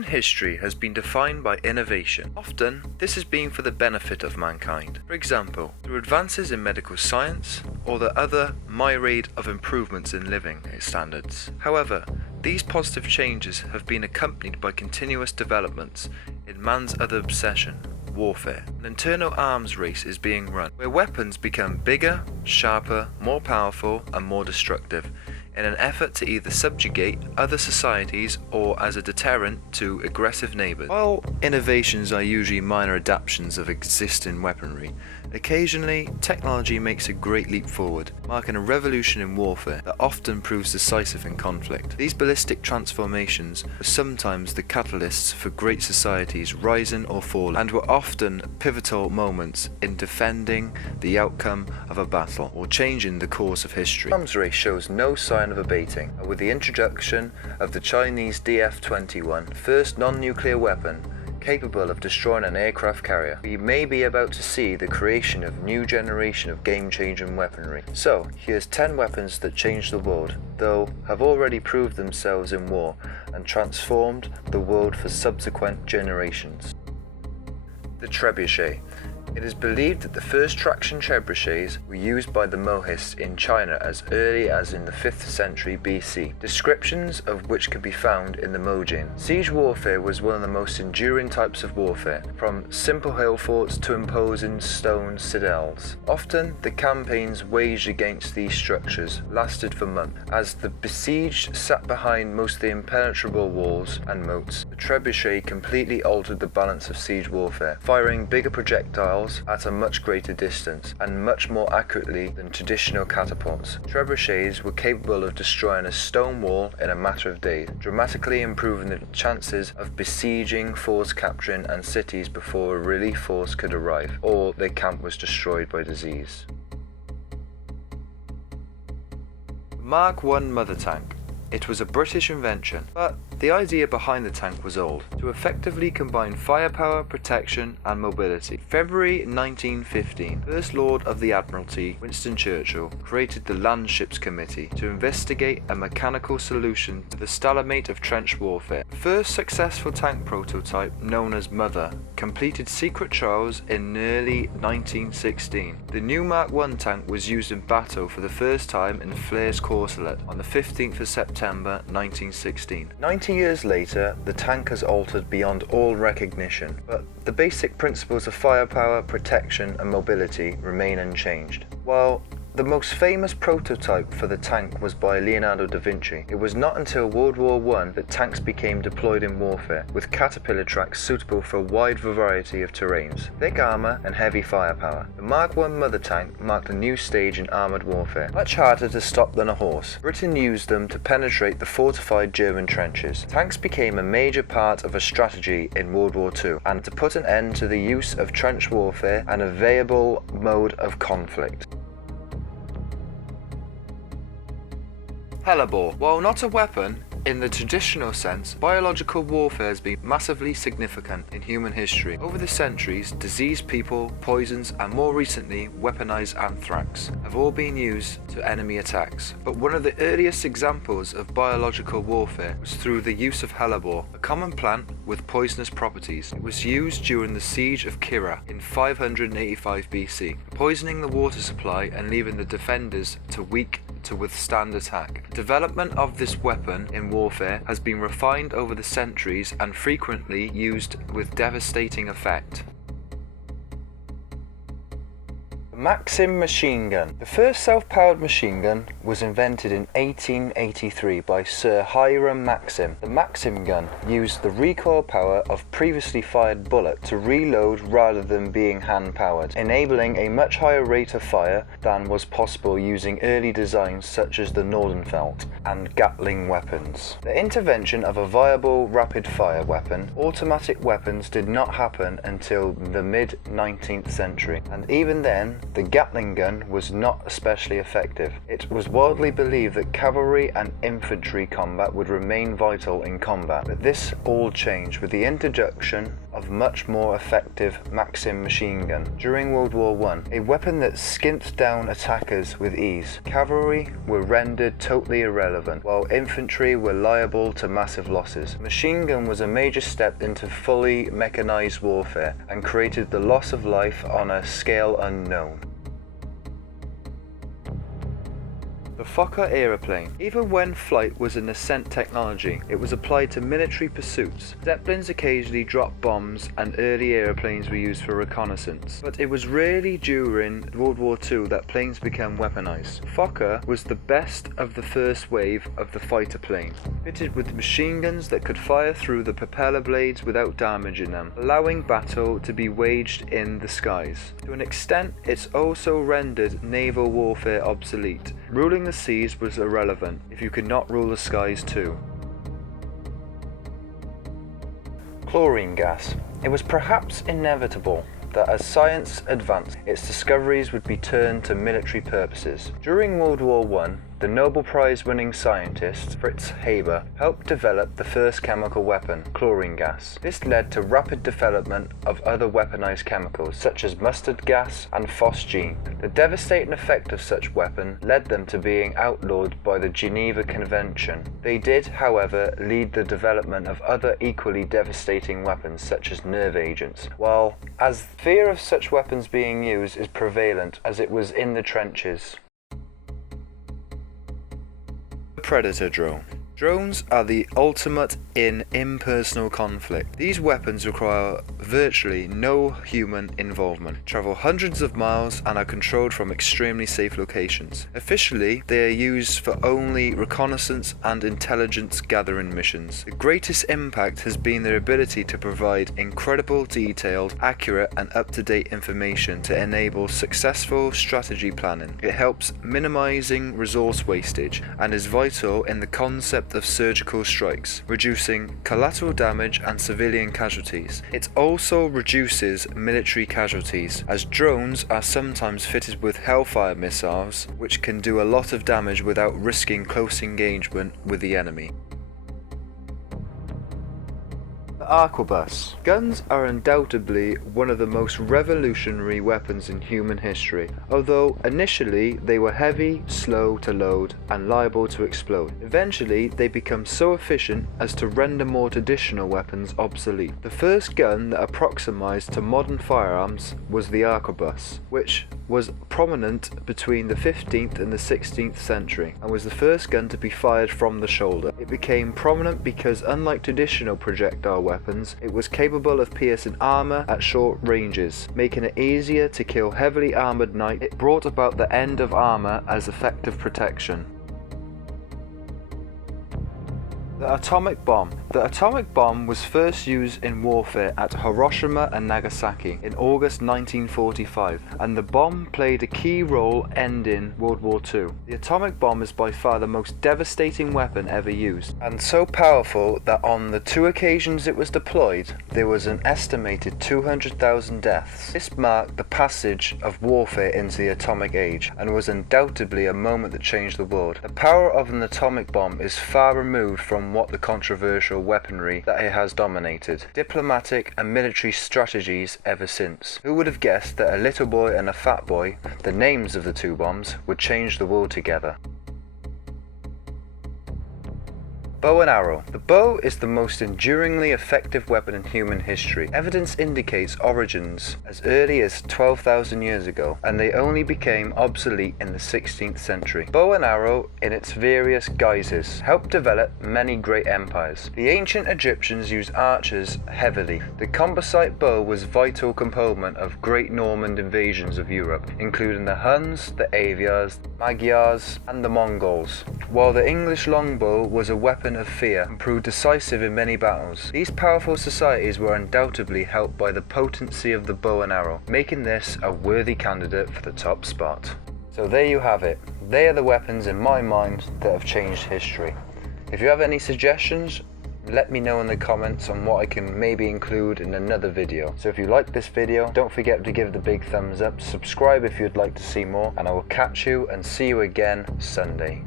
Human history has been defined by innovation. Often, this has been for the benefit of mankind. For example, through advances in medical science or the other myriad of improvements in living standards. However, these positive changes have been accompanied by continuous developments in man's other obsession, warfare. An internal arms race is being run, where weapons become bigger, sharper, more powerful, and more destructive, in an effort to either subjugate other societies or as a deterrent to aggressive neighbours. While innovations are usually minor adaptations of existing weaponry, occasionally technology makes a great leap forward, marking a revolution in warfare that often proves decisive in conflict. These ballistic transformations were sometimes the catalysts for great societies rising or falling, and were often pivotal moments in defending the outcome of a battle or changing the course of history. The arms race shows no sign of abating, with the introduction of the Chinese DF-21, first non-nuclear weapon capable of destroying an aircraft carrier. We may be about to see the creation of a new generation of game-changing weaponry. So, here's 10 weapons that changed the world, though have already proved themselves in war and transformed the world for subsequent generations. The Trebuchet. It is believed that the first traction trebuchets were used by the Mohists in China as early as in the 5th century BC, descriptions of which can be found in the Mojin. Siege warfare was one of the most enduring types of warfare, from simple hill forts to imposing stone citadels. Often, the campaigns waged against these structures lasted for months, as the besieged sat behind most of the impenetrable walls and moats. The trebuchet completely altered the balance of siege warfare, firing bigger projectiles at a much greater distance and much more accurately than traditional catapults. Trebuchets were capable of destroying a stone wall in a matter of days, dramatically improving the chances of besieging, force capturing and cities before a relief force could arrive, or their camp was destroyed by disease. Mark I Mother Tank. It was a British invention, but the idea behind the tank was old, to effectively combine firepower, protection and mobility. February 1915, First Lord of the Admiralty, Winston Churchill, created the Land Ships Committee to investigate a mechanical solution to the stalemate of trench warfare. The first successful tank prototype, known as Mother, completed secret trials in early 1916. The new Mark I tank was used in battle for the first time in Flair's Courcelette on the 15th of September 1916. 90 years later, the tank has altered beyond all recognition, but the basic principles of firepower, protection and mobility remain unchanged. While the most famous prototype for the tank was by Leonardo da Vinci, it was not until World War I that tanks became deployed in warfare, with caterpillar tracks suitable for a wide variety of terrains, thick armour and heavy firepower. The Mark I Mother tank marked a new stage in armoured warfare, much harder to stop than a horse. Britain used them to penetrate the fortified German trenches. Tanks became a major part of a strategy in World War II, and to put an end to the use of trench warfare, an available mode of conflict. Hellebore. While not a weapon in the traditional sense, biological warfare has been massively significant in human history. Over the centuries, diseased people, poisons, and more recently, weaponized anthrax have all been used to enemy attacks. But one of the earliest examples of biological warfare was through the use of hellebore, a common plant with poisonous properties. It was used during the siege of Kira in 585 BC, poisoning the water supply and leaving the defenders weak to withstand attack. The development of this weapon in warfare has been refined over the centuries and frequently used with devastating effect. Maxim Machine Gun. The first self-powered machine gun was invented in 1883 by Sir Hiram Maxim. The Maxim gun used the recoil power of previously fired bullet to reload rather than being hand-powered, enabling a much higher rate of fire than was possible using early designs such as the Nordenfeldt and Gatling weapons. The intervention of a viable rapid-fire weapon, automatic weapons did not happen until the mid-19th century, and even then, the Gatling gun was not especially effective. It was widely believed that cavalry and infantry combat would remain vital in combat, but this all changed with the introduction of of much more effective Maxim Machine Gun. During World War I, a weapon that skimped down attackers with ease, cavalry were rendered totally irrelevant, while infantry were liable to massive losses. Machine gun was a major step into fully mechanized warfare and created the loss of life on a scale unknown. The Fokker Airplane. Even when flight was an ascent technology, it was applied to military pursuits. Zeppelins occasionally dropped bombs and early airplanes were used for reconnaissance. But it was rarely during World War II that planes became weaponized. Fokker was the best of the first wave of the fighter plane, fitted with machine guns that could fire through the propeller blades without damaging them, allowing battle to be waged in the skies. To an extent, it's also rendered naval warfare obsolete. Ruling the seas was irrelevant if you could not rule the skies too. Chlorine gas. It was perhaps inevitable that as science advanced, its discoveries would be turned to military purposes. During World War I, the Nobel Prize-winning scientist Fritz Haber helped develop the first chemical weapon, chlorine gas. This led to rapid development of other weaponized chemicals, such as mustard gas and phosgene. The devastating effect of such weapon led them to being outlawed by the Geneva Convention. They did, however, lead the development of other equally devastating weapons, such as nerve agents, while as fear of such weapons being used is prevalent as it was in the trenches. Predator drone. Drones are the ultimate in impersonal conflict. These weapons require virtually no human involvement, travel hundreds of miles, and are controlled from extremely safe locations. Officially, they are used for only reconnaissance and intelligence gathering missions. The greatest impact has been their ability to provide incredible, detailed, accurate, and up-to-date information to enable successful strategy planning. It helps minimizing resource wastage and is vital in the concept of surgical strikes, reducing collateral damage and civilian casualties. It also reduces military casualties, as drones are sometimes fitted with Hellfire missiles, which can do a lot of damage without risking close engagement with the enemy. The Arquebus. Guns are undoubtedly one of the most revolutionary weapons in human history, although initially they were heavy, slow to load, and liable to explode. Eventually they become so efficient as to render more traditional weapons obsolete. The first gun that approximated to modern firearms was the Arquebus, which was prominent between the 15th and the 16th century, and was the first gun to be fired from the shoulder. It became prominent because, unlike traditional projectile weapons, it was capable of piercing armor at short ranges, making it easier to kill heavily armored knights. It brought about the end of armor as effective protection. The atomic bomb. The atomic bomb was first used in warfare at Hiroshima and Nagasaki in August 1945, and the bomb played a key role ending World War II. The atomic bomb is by far the most devastating weapon ever used, and so powerful that on the 2 occasions it was deployed, there was an estimated 200,000 deaths. This marked the passage of warfare into the atomic age, and was undoubtedly a moment that changed the world. The power of an atomic bomb is far removed from what the controversial weaponry that it has dominated diplomatic and military strategies ever since. Who would have guessed that a little boy and a fat boy, the names of the 2 bombs, would change the world together? Bow and arrow. The bow is the most enduringly effective weapon in human history. Evidence indicates origins as early as 12,000 years ago, and they only became obsolete in the 16th century. Bow and arrow, in its various guises, helped develop many great empires. The ancient Egyptians used archers heavily. The composite bow was a vital component of great Norman invasions of Europe, including the Huns, the Avars, Magyars, and the Mongols, while the English longbow was a weapon of fear and proved decisive in many battles. These powerful societies were undoubtedly helped by the potency of the bow and arrow, making this a worthy candidate for the top spot. So there you have it. They are the weapons in my mind that have changed history. If you have any suggestions, let me know in the comments on what I can maybe include in another video. So if you like this video, don't forget to give the big thumbs up, subscribe if you'd like to see more, and I will catch you and see you again Sunday.